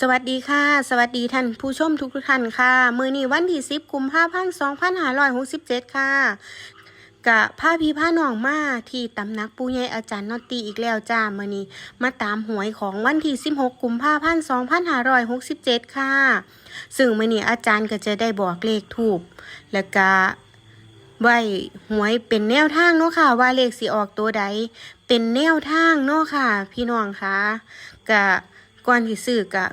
สวัสดีค่ะ สวัสดีท่านผู้ชมทุกท่านค่ะ มือนี้วันที่สิบกุมภาพันธ์สองพันห้าร้อยหกสิบเจ็ดค่ะกะผ้าพี่ผ้าน้องมาที่ตำหนักปูใหญ่อาจารย์นอตตีอีกแล้วจ้ามือนี้มาตามหวยของวันที่สิบหกกุมภาพันธ์สองพันห้าร้อยหกสิบเจ็ดค่ะ ซึ่งมือนี้อาจารย์ก็จะได้บอกเลขถูกแล้วก็ไว้หวยเป็นแนวทางเนาะค่ะ ว่าเลขสิออกตัวใด เป็นแนวทางเนาะค่ะ พี่น้องคะกะ ก่อนที่ซื้อกะ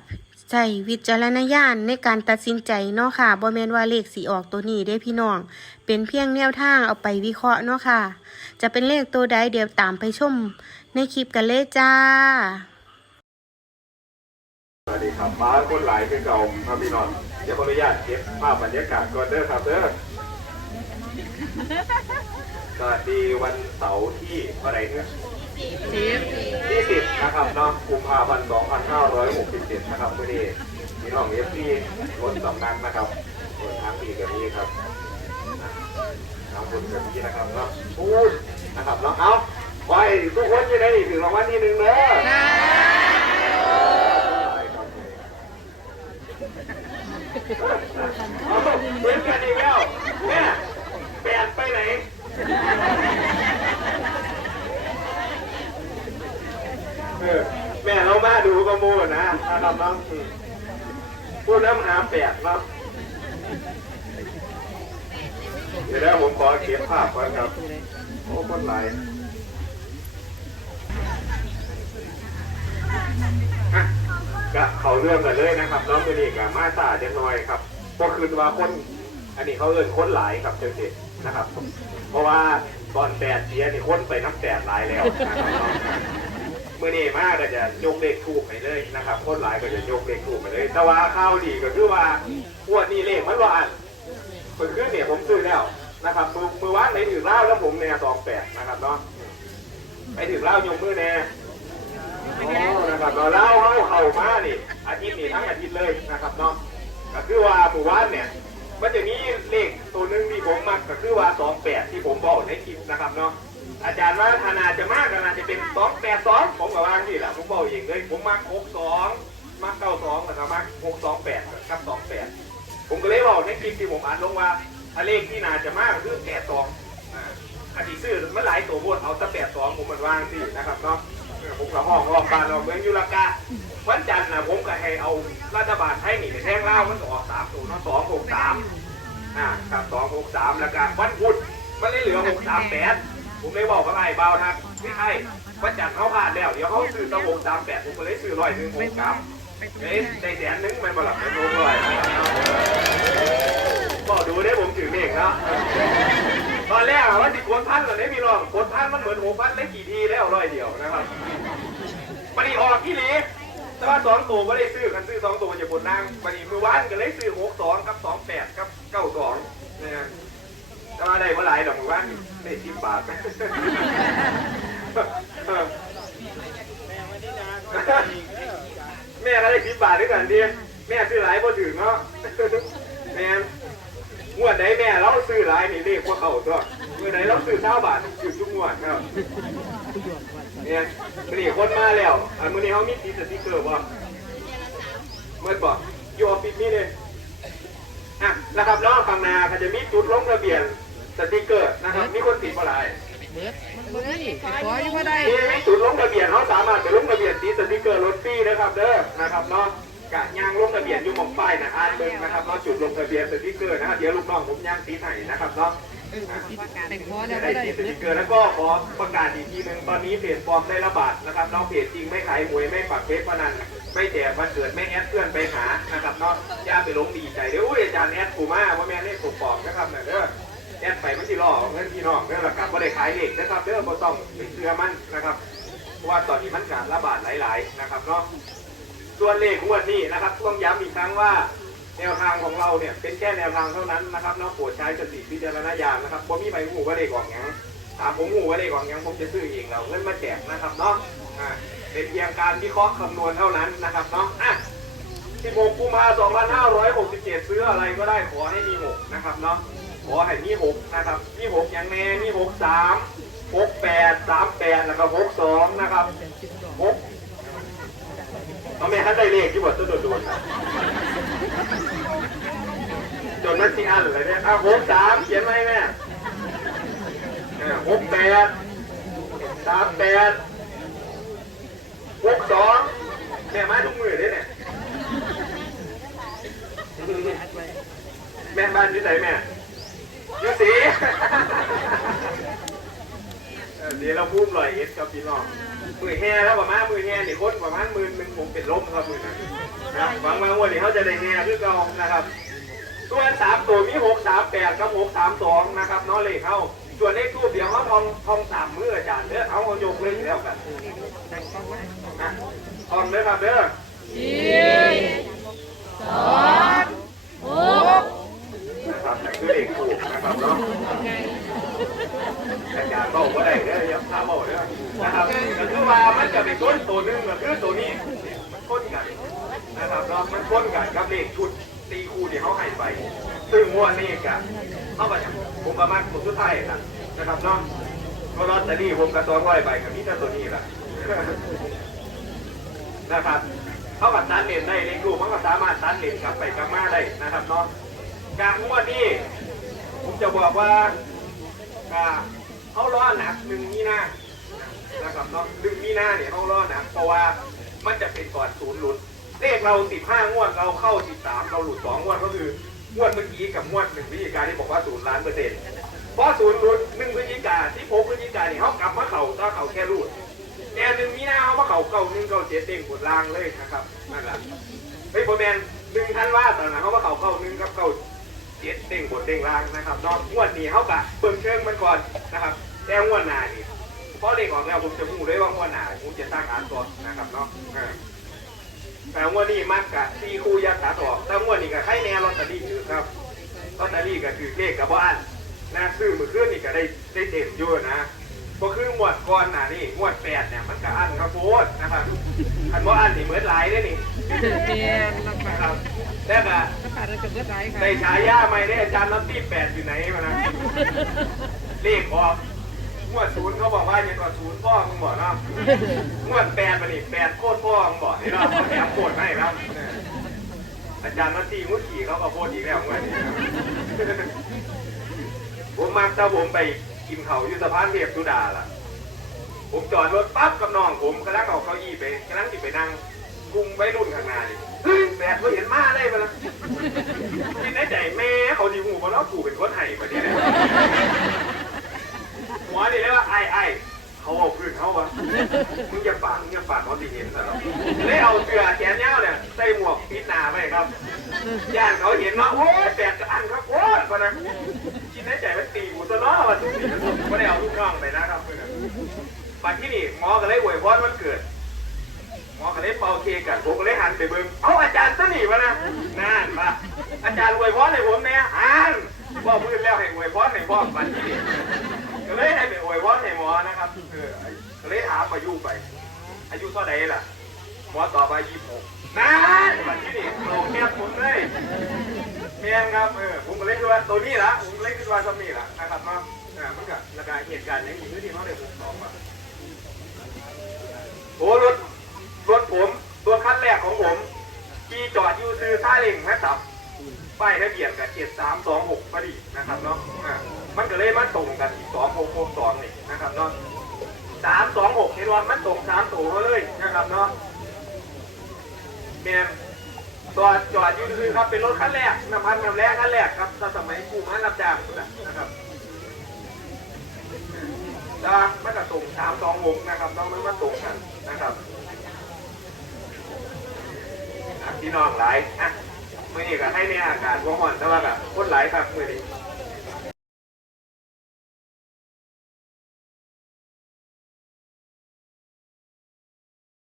ใช้วิจารณญาณในการตัดสินใจเนาะค่ะบ่แม่นว่าเลขสีออกตัวนี้ได้พี่น้อง เป็นเพียงแนวทางเอาไปวิเคราะห์เนาะค่ะ จะเป็นเลขตัวใดเดี๋ยวตามไปชมในคลิปกันเลยจ้าสวัสดีครับมาคนหลายคือเก่าครับพี่น้องเดี๋ยวขออนุญาตเก็บภาพบรรยากาศก่อนเด้อครับเด้อสวัสดีวันเสาร์ที่เท่าไหร่เนี่ย ที่สิบนะครับเนาะกุมภาพันธ์สองพันห้าร้อยหกสิบเจ็ดนะครับมื่อนี้พี่น้องเอฟซีรถสำนักนะครับส่วนทางปีกับนี้ครับทางบนกับนี้นะครับเนาะพูดนะครับเนาะเอาไว้ทุกคนจะได้ถึงรางวัลที่หนึ่งเด้อ เอาเหมือนกันอีกแล้วแม่แปดไปไหน เออแม่เรา มาดูประมูลนะนะครับน้องพูดน้ำหาแปดเนาะเดี๋ยวผมขอเก็บภาพก่อนครับโอ้คนไหลายอะก็เขาเรื่องกันเลยนะครับน้องมือนี่กับมาตาเด็กน้อยครับก็คือว่าคน อันนี้เขาเอินคนหลายครับเจังสินะครับ เพราะว่าตอนแปดเสียนี่คนไปน้ำแปดหลายแล้วนะครับ มื่อนี้มาก็จะยกเลขถูกไปเลยนะครับคนหลายก็จะยกเลขถูกไปเลย แต่ว่าข้าวดีก็คือว่าพวดนี้เลขมันว่าอันเปิดขึ้นเนี่ยผมซื้อแล้วนะครับมือมือวานไหนถือเหล้าแล้วผมเนี่ยสองแปดนะครับเนาะไปถือเหล้ายกมือแน่โอ้นะครับเราเหล้าเข้าเข่ามานี่อาทิตย์นี้ทั้งอาทิตย์เลยนะครับเนาะก็คือว่าหมู่บ้านเนี่ยมันจะมีเลขตัวหนึ่งที่ผมมักก็คือว่าสองแปดที่ผมบอกในคลิปนะครับเนาะ อาจารย์ว่าธนาจะมากก็น่าจะเป็นสองแปดสองผมกับว่าที่แหละผมบอกเองเลยผมมักหกสองมักเก้าสองนะครับมักหกสองแปดกับสองแปดผมก็เลยบอกในคลิปที่ผมอ่านลงว่าถ้าเลขที่นาจะมากคือแปดสองอันที่ซื้อมันหลายตัวบนเอาแต่แปดสองผมมันว่างสินะครับเนาะผมกับห้องรอบบ้านเราเมืองยุรากาวันจันทร์นะผมก็ให้เอารัฐบาลให้หนีไปแท่งเล่ามันออกสามตัวเนาะสองหกสามอ่าครับสองหกสามแล้วก็วันพุธมันเลยเหลือหกสามแปด ผมเลยบอกกับไอ้เบาทักไม่ใช่วันจันทร์เขาผ่านแล้ว เดี๋ยวเขาซื้อตั้งหกสามแปดผมก็เลยซื้อร้อยหนึ่งหกสามเอ๊ะได้แสนนึงมันมาหลับมันลงเลยบอกดูได้ผมถือเลขนะตอนแรกว่าติดคนพันเหรอเนี่ยพี่น้องคนพันมันเหมือนหกพันได้กี่ทีแล้วร้อยเดียวนะครับมันอีออกที่นี้แต่ว่าสองตัวไม่ได้ซื้อกันซื้อสองตัวจะบนนางวันนี้มือวานก็เลยซื้อหกสองกับสองแปดกับเก้าสองนะ ฮะแต่ว่าได้เมื่อไหร่ดอกมือวาได้สิบบาทแม่ก็ได้สิบบาทด้วยกันดิแม่ซื้อหลายพอถึงเนาะแม่งวดไหนแม่เราซื้อหลายนี่เลขพวกเขาตัวเมื่อไหนเราซื้อเช้าบาทจุดทุกงวดครับเนี่ยนี้คนมาแล้วอันมื่อนี้เขามีติดสติ๊กเกอร์บ่เมื่อบอกอยู่ออฟฟิศนี่เลยอะนะครับน้องฟังนาเขาจะมีจุดลงทะเบียน สติ๊กเกอร์นะครับมีคนติดเมื่อไหร่เบิดมันบ่ได้ขออยู่บ่ได้มีมีจุดลงทะเบียนเขาสามารถไปลงทะเบียนติดสติ๊กเกอร์รถฟรีนะครับเด้อนะครับเนาะกะย่างลงทะเบียนอยู่หมองป้ายนะอ่านเบิ่งนะครับเนาะจุดลงทะเบียนสติ๊กเกอร์นะครับเดี๋ยวลูกน้องผมย่างติดให้นะครับเนาะแต่ขอแล้จะวบ่ได้ได้ติดสติ๊กเกอร์แล้วก็ขอประกาศอีกทีหนึ่งตอนนี้เพจปลอมได้ระบาดนะครับน้องเพจจริงไม่ขายหวยไม่ปักเฟซพนันไม่แจกวันเกิดไม่แอดเพื่อนไปหานะครับเนาะย่าไปลงดีใจเดี๋ยวอุ้ยอาจารย์แอดกูมาว่าแม่เล่นถูกปลอมนะครับเนี่ยเด้อ แอดไปมันที่รอเงินพี่น้องเด้อละกับว่ได้ขายเลขนะครับเด้อบ่ต้องไปเชื่อมันนะครับเพราะว่าตอนนี้มันการระบาดหลาย ๆ นะครับเนาะส่วนเลขงวดนี้นะครับต้องย้ำอีกครั้งว่าแนวทางของเราเนี่ยเป็นแค่แนวทางเท่านั้นนะครับเนาะโปรดใช้สติพิจารณญาณนะครับผมมีใบหูว่าเลขออกหยังถามผมหูว่าเลขออกหยังผมจะซื้อเองเราเงินมาแจกนะครับเนาะอ่าเป็นเพียงการวิเคราะห์คำนวณเท่านั้นนะครับเนาะอะ16กุมภาพันธ์2567 ซื้ออะไรก็ได้ขอให้มี6นะครับเนาะ ขอให้มี6นะครับ มี6อย่างแน่มี6 3 6 8 3 8แปดสามแปดแล้วก็6 2นะครับ6เอาแม่ท่านได้เลขที่บทตัวโดนจนมันสิอันเลยเนี่ยอะหกสามเขียนไว้แม่หกแปดสามแปดหกสองแม่มาทุกมือเลยเนี่ยแม่บ้านที่ไหนแม่ ยูสีเดี๋ยวเราพูดลอยเอ็ดครับพี่น้องมือแห่แล้วประมาณมือแห่นี่คนประมาณหมื่นหนึ่งผมเป็นลมครับมือนั้นนะครับหวังว่าวันนี้เขาจะได้แห่คือเก่านะครับส่วนสามตัวมีหกสามแปดกับหกสามสองนะครับน้องเลขเขาส่วนเลขทูบเดี๋ยวเขาทองทองสามมืออาจารย์เด้อเอาเอายกเลยแล้วกันทองเด้อครับเด้อนะครับแต่ คือเด็กถูกนะครับเนาะอาจารย์บอกว่าได้เด้อยังถามบอกเด้อนะครับก็คือว่ามันจะเป็นต้นตัวหนึงก็คือตัวนี้มันค้นกันนะครับเนาะมันค้นกันกับเลขชุดตีคู่ที่เขาให้ไป ซึ่งงวดนี้กันเข้าไปผมประมาณผมสุดท้ายนะนะครับเนาะก็ลอตเตอรี่ผมกระตัวร้อยใบกับมีแต่ตัวนี้แหละนะครับเขากับตัดเลนได้เลขรูปมันก็สามารถตัดเลนกลับไปกลับมาได้นะครับเนาะ การงวดนี้ผมจะบอกว่าเขาล้อหนักหนึ่งมีหน้านะครับเนาะหนึ่งมีหน้าเนี่ยเขาล้อหนักเพราะว่ามันจะเป็นก่อนศูนย์หลุด เลขเราสิบห้างวดเราเข้าสิบสามเราหลุดสองงวดก็คืองวดเมื่อกี้กับงวดหนึ่งพฤศจิกาที่บอกว่าศูนย์ล้านเปอร์เซ็นต์เพราะศูนย์หลุดหนึ่งพฤศจิกาที่พบพฤศจิกาเนี่ยเขากลับมาเข่าถ้าเข่าแค่รูดแต่หนึ่งมีหน้าเขามาเข่าเก่าหนึ่งเก่าเจ็ดเด้งบนล่างเลยนะครับนั่นแหละเฮ้ยโบแมนหนึ่งทันว่าแตอนนั้นเขามาเข่าเข่าเก่า เจ็ดเด้งบนเด้งล่างนะครับนอกงวดนี้เขากะเบิ่งเชิงมันก่อนนะครับแต่งวดหน้านี่พอเลขออกแล้วผมจะพูดเลยว่างวดหน้าผมจะสร้างอ่านก่อนนะครับเนาะเออแต่งวดนี้มักกะซีคูยักษ์ตัดออกแต่งวดนี้ก็ให้แน่ลอตเตอรี่ถือครับลอตเตอรี่ก็ถือเลขกับบ้านนะซื้อมือขึ้นนี่ก็ได้ได้เต็มอยู่นะก็คืองวดก่อนหน้านี่งวดแปดเนี่ยมันก็อันครับโพดนะครับอันว่าอันนี่เหมือนหลายเลยนี่เมียนราคานะครับ แต่ก็ราคาเราจะเบิดไรค่ะในฉายาไม่ได้อาจารย์นัตตี้แปดอยู่ไหนมานะเลขออกงวดศูนย์เขาบอกว่ายังกว่าศูนย์พ่อมึงบอกเนาะงวดแปดมานี่แปดโคตรพ่อมึงบอกให้เราเขาแถมโคตรให้ครับอาจารย์นัตตี้งุดขี่เขาก็โคตรอีกแล้วงวดนี้นะผมมาถ้าผมไปกินเขาวอยู่สะพานเทียบสุดาล่ะ ผมจอดรถปั๊บกับน้องผมกำลังเอาเก้าอี้ไปกำลังจิไปนั่งกุมไว้รุ่นข้างหน้านี่เฮ้ย แปดเขาเห็นมาเลยมาละคิดในใจแม่เขาดีหูมาแล้วกูเป็นคนไห้มาเนี่ยหัวนี่เรียกว่าไอ้ไอ้เขาเอาพื้นเขาวะมึงอย่าปากมึงอย่าปากเขาดีเห็นแต่เราเลยเอาเสื้อแขนยาวเนี่ยใส่หมวกปิดหน้าไปครับย่านเขาเห็นว่าโอ้ยแปดจะอันครับโอ้ยมานะคิดในใจมันตีกูซะเนาะวันนี้ไม่ได้เอาลูกน้องไปนะครับเพื่อนปัจที่นี่หมอก็เลยอวยพรวันเกิด หมอก็เลยเป่าเค้กกันผมก็เลยหันไปเบิ่งเอาอาจารย์ซะหนีวะนะนั่นปะอาจารย์อวยพรให้ผมเนี่ยอ่านบอกพื้นแล้วให้อวยพรให้พ่อปัจที่นี่ก็เลยให้ไปอวยพรให้หมอนะครับเออก็เลยถามอายุไป อายุเท่าไหร่ล่ะ หมอตอบว่ายี่สิบหกนั่นปัจที่นี่โลแคบผมเลยเมียนครับเออผมก็เลยคิดว่าตัวนี้ละผมเลยคิดว่าตัวนี้ละนะครับเนาอ่ามันก็ระกาเหตุการณ์อย่างนี้ที่เขาได้ผมตอบมาโอ้รถ คันแรกของผมขี่จอดอยู่ซื้อท่าเล่งนะครับป้ายทะเบียนกับเจ็ดสามสองหกพอดีนะครับเนาะมันก็เลยมาตรงกันสองหกหกสองนี่นะครับเนาะสามสองหกเห็นว่ามันตรงสามตัวเขาเลยนะครับเนาะเมยนจอดจอดอยู่ซื้อครับเป็นรถคันแรกน้ำพันน้ำแรกคันแรกครับสมัยกูมารับจ้างนะครับจะมันจะส่งสามสองหกนะครับต้องมันมาส่งกันนะครับอะ พี่น้องหลายอะมื่อนี้ก็ให้ในอากาศว่างอนแต่ว่าแบบคนหลายแบบมื่อนี้